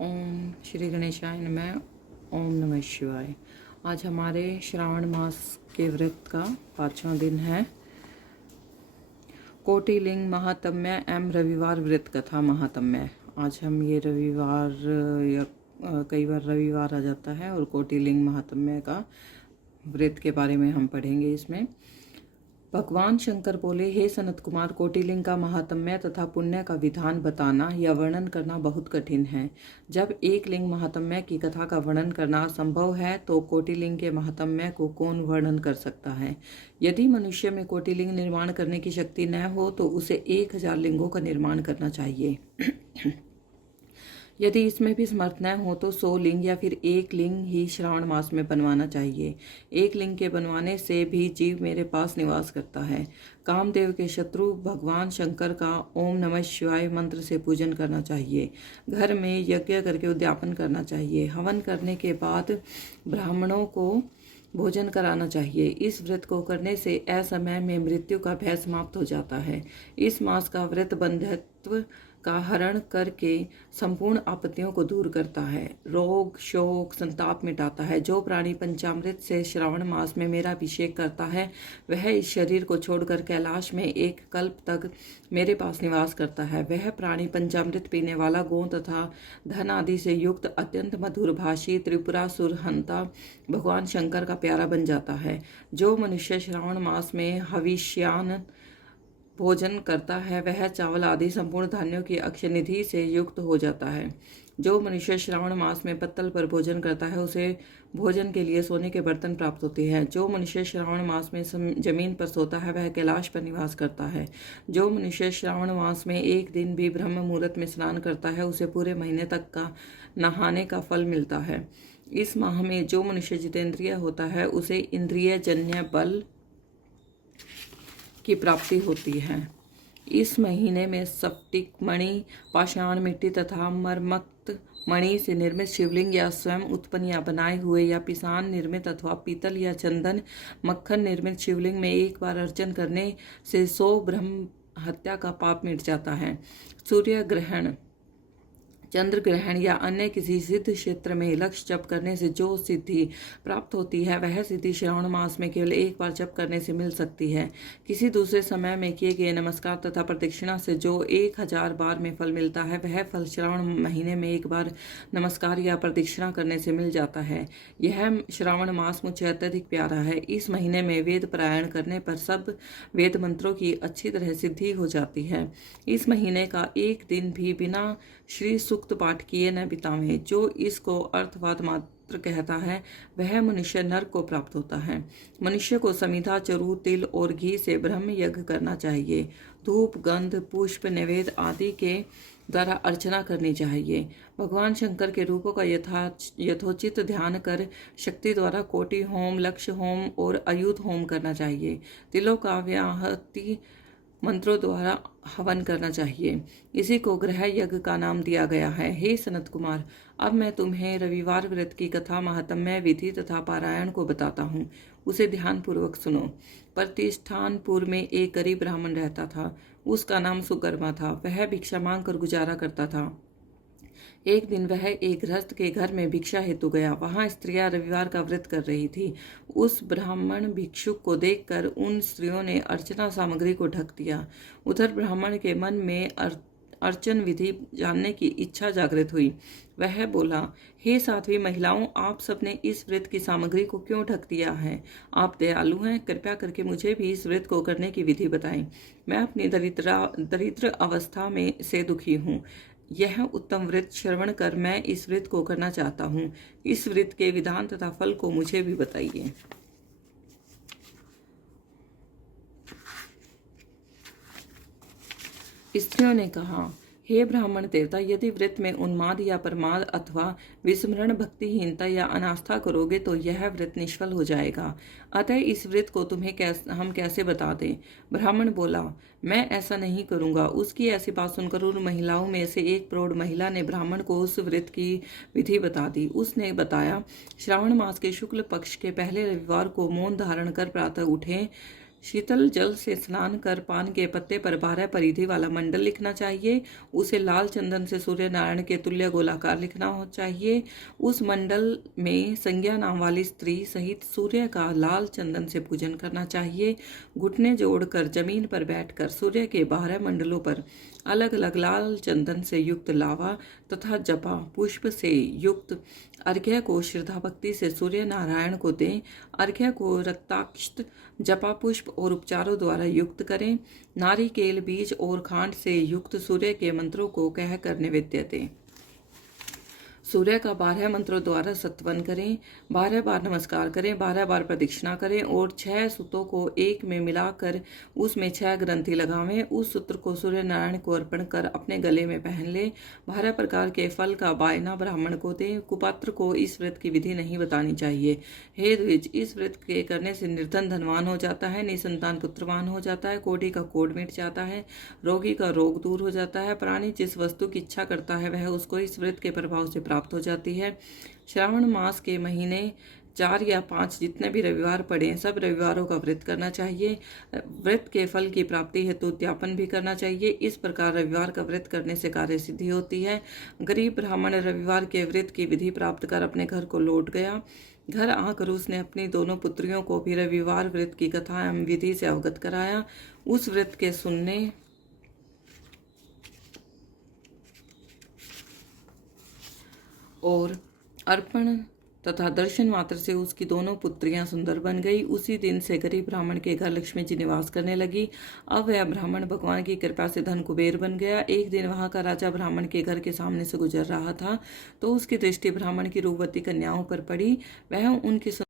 ओम श्री गणेशाय नमः। ओम नमः शिवाय। आज हमारे श्रावण मास के व्रत का 5वां दिन है। कोटिलिंग महात्म्य एवं रविवार व्रत कथा महात्म्य। आज हम ये रविवार या कई बार रविवार आ जाता है और कोटिलिंग महात्म्य का व्रत के बारे में हम पढ़ेंगे। इसमें भगवान शंकर बोले, हे सनत कुमार, कोटिलिंग का महात्म्य तथा पुण्य का विधान बताना या वर्णन करना बहुत कठिन है। जब एक लिंग महात्म्य की कथा का वर्णन करना संभव है तो कोटिलिंग के महात्म्य को कौन वर्णन कर सकता है। यदि मनुष्य में कोटिलिंग निर्माण करने की शक्ति न हो तो उसे 1000 लिंगों का निर्माण करना चाहिए। यदि इसमें भी समर्थ न हो तो 100 लिंग या फिर 1 लिंग ही श्रावण मास में बनवाना चाहिए। 1 लिंग के बनवाने से भी जीव मेरे पास निवास करता है। कामदेव के शत्रु भगवान शंकर का ओम नमः शिवाय मंत्र से पूजन करना चाहिए। घर में यज्ञ करके उद्यापन करना चाहिए। हवन करने के बाद ब्राह्मणों को भोजन कराना चाहिए। इस व्रत को करने से असमय में मृत्यु का भय समाप्त हो जाता है। इस मास का व्रत बंधत्व का हरण करके संपूर्ण आपत्तियों को दूर करता है, रोग शोक संताप मिटाता है। जो प्राणी पंचामृत से श्रावण मास में मेरा अभिषेक करता है वह इस शरीर को छोड़कर कैलाश में 1 कल्प तक मेरे पास निवास करता है। वह प्राणी पंचामृत पीने वाला, गौ तथा धन आदि से युक्त अत्यंत मधुर भाषी त्रिपुरासुर हंता भगवान शंकर का प्यारा बन जाता है। जो मनुष्य श्रावण मास में हविष्यान भोजन करता है वह चावल आदि संपूर्ण धान्यों की अक्षय निधि से युक्त हो जाता है। जो मनुष्य श्रावण मास में पत्तल पर भोजन करता है उसे भोजन के लिए सोने के बर्तन प्राप्त होते हैं। जो मनुष्य श्रावण मास में जमीन पर सोता है वह कैलाश पर निवास करता है। जो मनुष्य श्रावण मास में 1 दिन भी ब्रह्म मुहूर्त में स्नान करता है उसे पूरे महीने तक का नहाने का फल मिलता है। इस माह में जो मनुष्य जितेंद्रिय होता है उसे इंद्रिय जन्य बल की प्राप्ति होती है। इस महीने में स्फटिक मणि, पाषाण मिट्टी तथा मरमक्त मणि से निर्मित शिवलिंग या स्वयं उत्पन्न या बनाए हुए या पिसान निर्मित अथवा पीतल या चंदन मक्खन निर्मित शिवलिंग में एक बार अर्चन करने से 100 ब्रह्म हत्या का पाप मिट जाता है। सूर्य ग्रहण, चंद्र ग्रहण या अन्य किसी सिद्ध क्षेत्र में लक्ष्य जप करने से जो सिद्धि प्राप्त होती है वह सिद्धि श्रावण मास में केवल एक बार जप करने से मिल सकती है। किसी दूसरे समय में किए गए नमस्कार तथा प्रदक्षिणा से जो 1000 बार में फल मिलता है वह फल श्रावण महीने में एक बार नमस्कार या प्रदक्षिणा करने से मिल जाता है। यह श्रावण मास मुझे अत्यधिक प्यारा है। इस महीने में वेद पारायण करने पर सब वेद मंत्रों की अच्छी तरह सिद्धि हो जाती है। इस महीने का 1 दिन भी बिना श्री सूक्त पाठ किए न बितावें। जो इसको अर्थवाद मात्र कहता है वह मनुष्य नरक को प्राप्त होता है। मनुष्य को समिधा, चरू, तिल और घी से ब्रह्म यज्ञ करना चाहिए। धूप, गंध, पुष्प, नैवेद्य आदि के द्वारा अर्चना करनी चाहिए। भगवान शंकर के रूपों का यथोचित ध्यान कर शक्ति द्वारा कोटि होम, लक्ष्य होम और अयुत होम करना चाहिए। तिलों का व्याहति मंत्रों द्वारा हवन करना चाहिए। इसी को ग्रह यज्ञ का नाम दिया गया है। हे सनत कुमार, अब मैं तुम्हें रविवार व्रत की कथा, महात्म्य, विधि तथा पारायण को बताता हूँ। उसे ध्यान पूर्वक सुनो। प्रतिष्ठानपुर में एक गरीब ब्राह्मण रहता था। उसका नाम सुकर्मा था। वह भिक्षा मांग कर गुजारा करता था। एक दिन वह एक गृहस्थ के घर में भिक्षा हेतु गया। वहां स्त्रियां रविवार का व्रत कर रही थी। उस ब्राह्मण भिक्षुक को देखकर उन स्त्रियों ने अर्चना सामग्री को ढक दिया। उधर ब्राह्मण के मन में अर्चन विधि जानने की इच्छा जागृत हुई। वह बोला, हे साध्वी महिलाओं, आप सबने इस व्रत की सामग्री को क्यों ढक दिया है? आप दयालु हैं, कृपया करके मुझे भी इस व्रत को करने की विधि बताएं। मैं अपनी दरिद्र अवस्था में से दुखी हूँ। यह उत्तम व्रत श्रवण कर मैं इस व्रत को करना चाहता हूँ। इस व्रत के विधान तथा फल को मुझे भी बताइए। स्त्रियों ने कहा, हे ब्राह्मण देवता, यदि व्रत में उन्माद या प्रमाद अथवा विस्मरण, भक्तिहीनता या अनास्था करोगे तो यह व्रत निष्फल हो जाएगा। अतः इस व्रत को तुम्हें हम कैसे बता दें? ब्राह्मण बोला, मैं ऐसा नहीं करूंगा। उसकी ऐसी बात सुनकर उन महिलाओं में से एक प्रौढ़ महिला ने ब्राह्मण को उस व्रत की विधि बता दी। उसने बताया, श्रावण मास के शुक्ल पक्ष के पहले रविवार को मौन धारण कर प्रातः उठें, शीतल जल से स्नान कर पान के पत्ते पर 12 परिधि वाला मंडल लिखना चाहिए। उसे लाल चंदन से सूर्य नारायण के तुल्य गोलाकार लिखना हो चाहिए। उस मंडल में संज्ञा नाम वाली स्त्री सहित सूर्य का लाल चंदन से पूजन करना चाहिए। घुटने जोड़कर जमीन पर बैठकर सूर्य के 12 मंडलों पर अलग अलग लाल चंदन से युक्त लावा तथा जपा पुष्प से युक्त अर्घ्य को श्रद्धा भक्ति से सूर्य नारायण को दें। अर्घ्य को रक्ताक्ष जपा पुष्प और उपचारों द्वारा युक्त करें। नारिकेल बीज और खांड से युक्त सूर्य के मंत्रों को कहकर नैवेद्य दें। सूर्य का 12 मंत्रों द्वारा सत्वन करें। 12 बार नमस्कार करें, 12 बार प्रदक्षिणा करें और 6 सूतों को एक में मिलाकर उसमें 6 ग्रंथि लगावें। उस सूत्र को सूर्य नारायण को अर्पण कर अपने गले में पहन लें। 12 प्रकार के फल का बायना ब्राह्मण को दें। कुपात्र को इस व्रत की विधि नहीं बतानी चाहिए। हे द्विज, इस व्रत के करने से निर्धन धनवान हो जाता है, निसंतान पुत्रवान हो जाता है, कोढ़ी का कोढ़ मिट जाता है, रोगी का रोग दूर हो जाता है, प्राणी जिस वस्तु की इच्छा करता है वह उसको इस व्रत के प्रभाव से प्राप्त हो जाती है। श्रावण मास के महीने 4 या 5 जितने भी रविवार पड़े सब रविवारों का व्रत करना चाहिए। व्रत के फल की प्राप्ति हेतु उद्यापन भी करना चाहिए। इस प्रकार रविवार का व्रत करने से कार्य सिद्धि होती है। गरीब ब्राह्मण रविवार के व्रत की विधि प्राप्त कर अपने घर को लौट गया। घर आकर उसने अपनी दोनों पुत्रियों को भी रविवार व्रत की कथा एवं विधि से अवगत कराया। उस व्रत के सुनने और अर्पण तथा दर्शन मात्र से उसकी दोनों पुत्रियां सुंदर बन गई। उसी दिन से गरीब ब्राह्मण के घर लक्ष्मी जी निवास करने लगी। अब वह ब्राह्मण भगवान की कृपा से धन कुबेर बन गया। एक दिन वहां का राजा ब्राह्मण के घर के सामने से गुजर रहा था तो उसकी दृष्टि ब्राह्मण की रूपवती कन्याओं पर पड़ी। वह उनकी